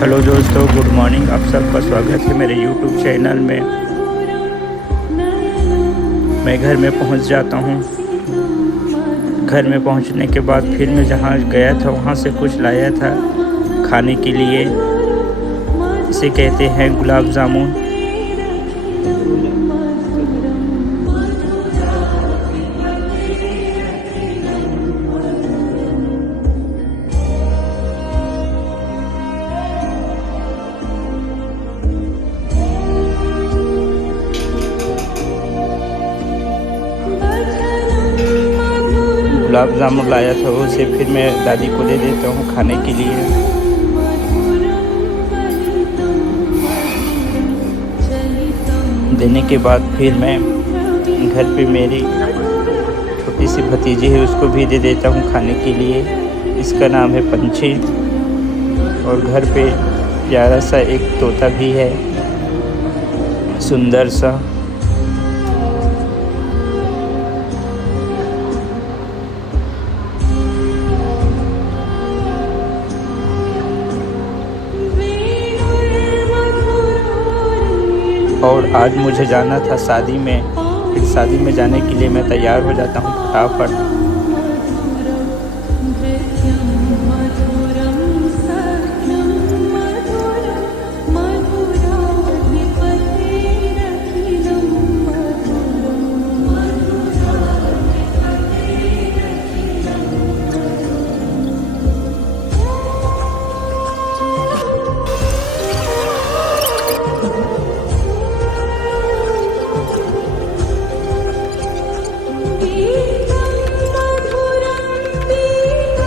Hello दोस्तों, good morning. आप सबका स्वागत है मेरे यूट्यूब चैनल में। मैं घर में पहुंच जाता हूं। घर में पहुंचने के बाद फिर मैं जहां गया था वहां से कुछ लाया था खाने के लिए। इसे कहते हैं गुलाब जामुन। गुलाब जामुन लाया था, उसे फिर मैं दादी को दे देता हूँ खाने के लिए। देने के बाद फिर मैं घर पे मेरी छोटी सी भतीजी है, उसको भी दे देता हूँ खाने के लिए। इसका नाम है पंछी। और घर पे प्यारा सा एक तोता भी है, सुंदर सा। और आज मुझे जाना था शादी में। फिर शादी में जाने के लिए मैं तैयार हो जाता हूँ फटाफट।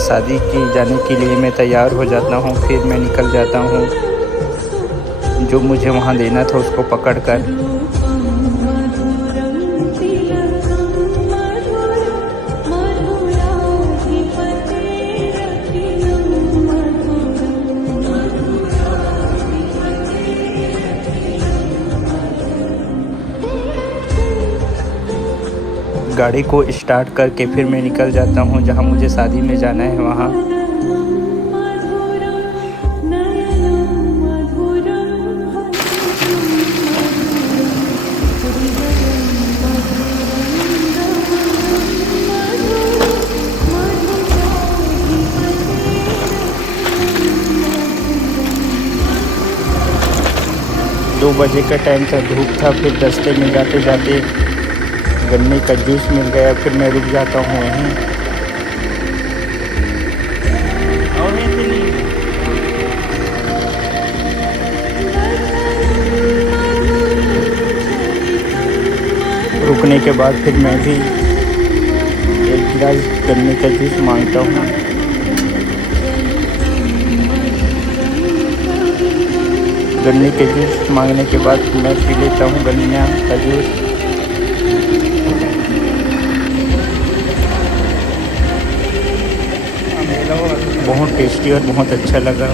शादी की जाने के लिए मैं तैयार हो जाता हूँ। फिर मैं निकल जाता हूँ। जो मुझे वहाँ देना था उसको पकड़कर। गाड़ी को स्टार्ट करके फिर मैं निकल जाता हूँ जहाँ मुझे शादी में जाना है वहाँ। दो बजे का टाइम था, धूप था। फिर रास्ते में जाते जाते गन्ने का जूस मिल गया। फिर मैं रुक जाता हूँ वहीं। रुकने के बाद फिर मैं भी एक गिलास गन्ने का जूस मांगता हूँ। गन्ने के जूस मांगने के बाद मैं पी लेता हूँ गन्ना का जूस। बहुत टेस्टी और बहुत अच्छा लगा।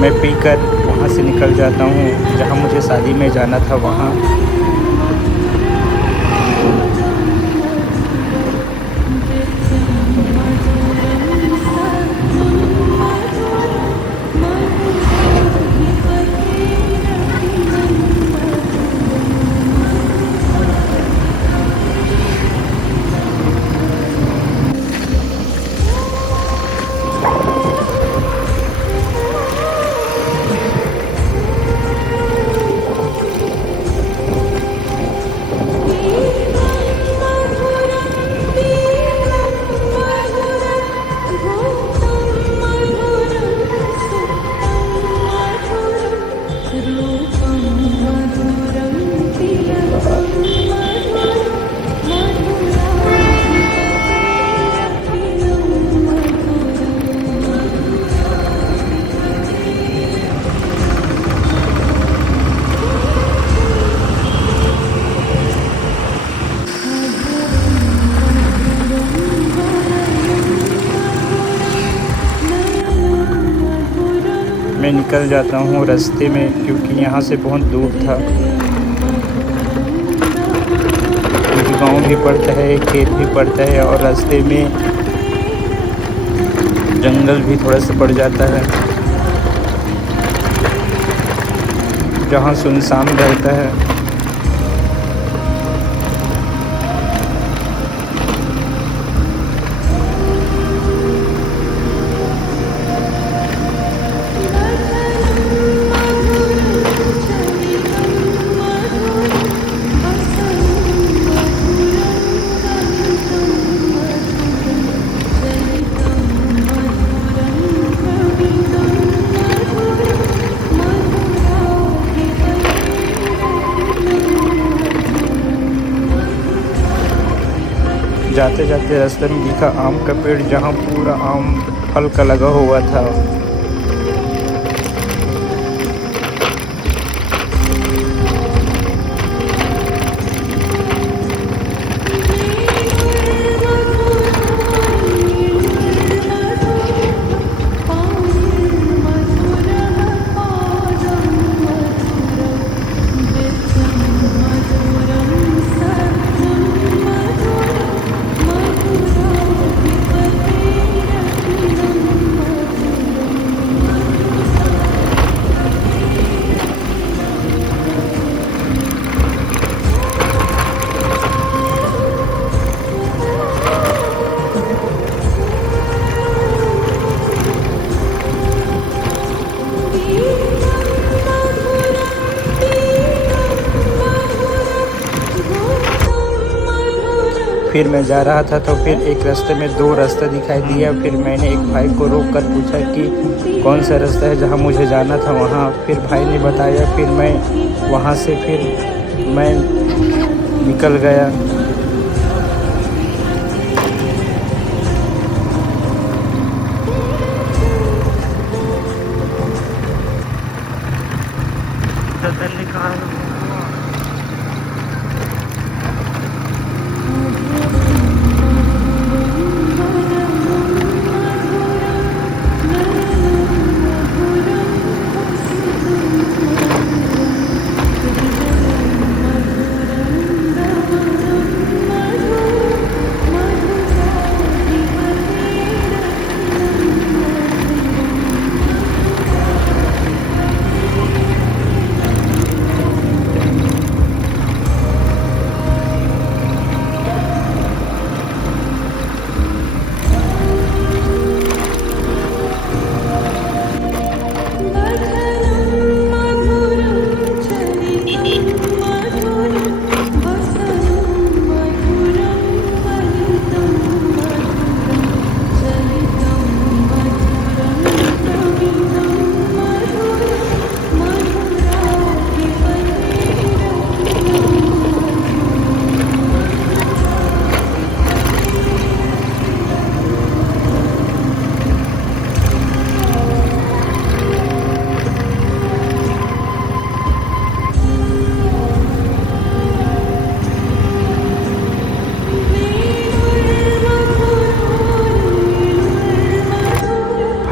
मैं पीकर वहाँ से निकल जाता हूँ जहाँ मुझे शादी में जाना था वहाँ। मैं निकल जाता हूँ रास्ते में, क्योंकि यहाँ से बहुत दूर था। गांव भी पड़ता है, खेत भी पड़ता है और रास्ते में जंगल भी थोड़ा सा पड़ जाता है जहाँ सुनसान रहता है। जाते जाते रास्ते में दिखा आम का पेड़, जहाँ पूरा आम फल का लगा हुआ था। फिर मैं जा रहा था तो फिर एक रास्ते में दो रास्ता दिखाई दिया। फिर मैंने एक भाई को रोक कर पूछा कि कौन सा रास्ता है जहाँ मुझे जाना था वहाँ। फिर भाई ने बताया, फिर मैं वहाँ से फिर मैं निकल गया।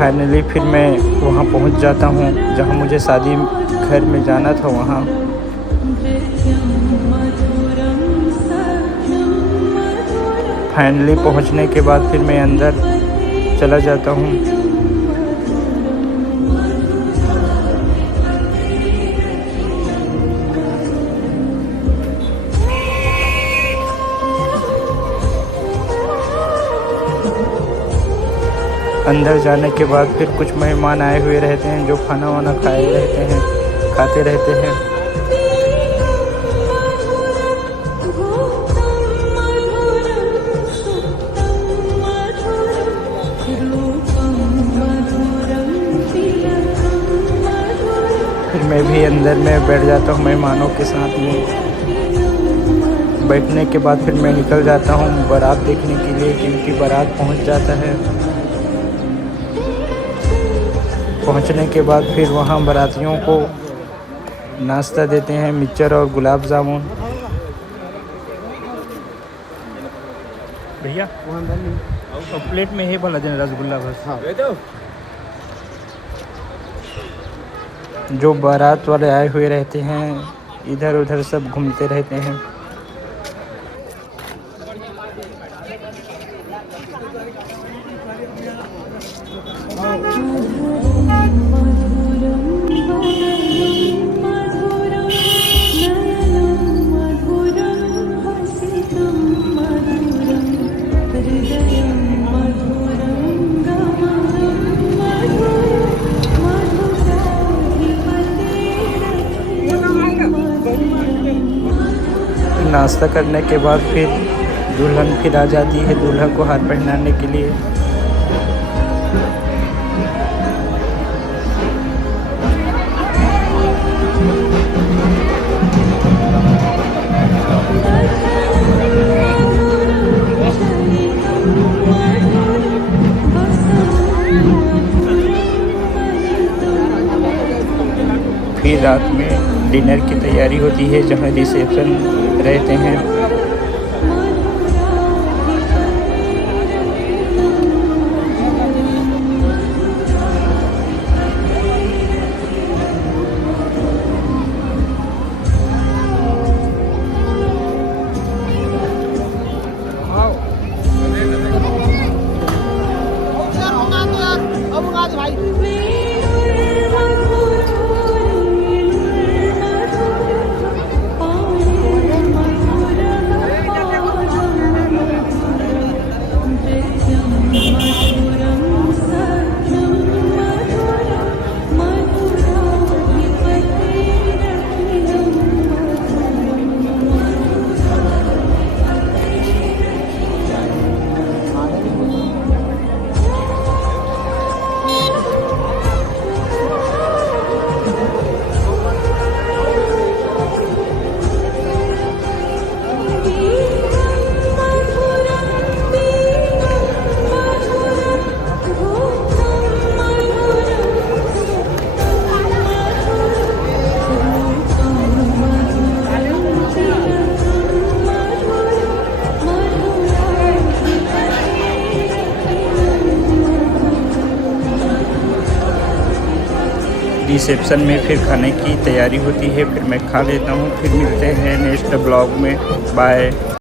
फाइनली फिर मैं वहाँ पहुँच जाता हूँ जहाँ मुझे शादी घर में जाना था वहाँ। फाइनली पहुँचने के बाद फिर मैं अंदर चला जाता हूँ। अंदर जाने के बाद फिर कुछ मेहमान आए हुए रहते हैं जो खाना वाना खाते रहते हैं। फिर मैं भी अंदर में बैठ जाता हूँ मेहमानों के साथ में। बैठने के बाद फिर मैं निकल जाता हूँ बारात देखने के लिए, क्योंकि बारात पहुँच जाता है। पहुंचने के बाद फिर वहाँ बारातियों को नाश्ता देते हैं, मिक्सचर और गुलाब जामुन। भैया और प्लेट में है वाला देना रसगुल्ला बस। हाँ। जो बारात वाले आए हुए रहते हैं इधर उधर सब घूमते रहते हैं। नाश्ता करने के बाद फिर दुल्हन फिर आ जाती है दूल्हा को हार पहनाने के लिए। फिर रात में डिनर की तैयारी होती है जहाँ रिसेप्शन रहते हैं। रिसेप्शन में फिर खाने की तैयारी होती है, फिर मैं खा लेता हूँ। फिर मिलते हैं नेक्स्ट ब्लॉग में। बाय।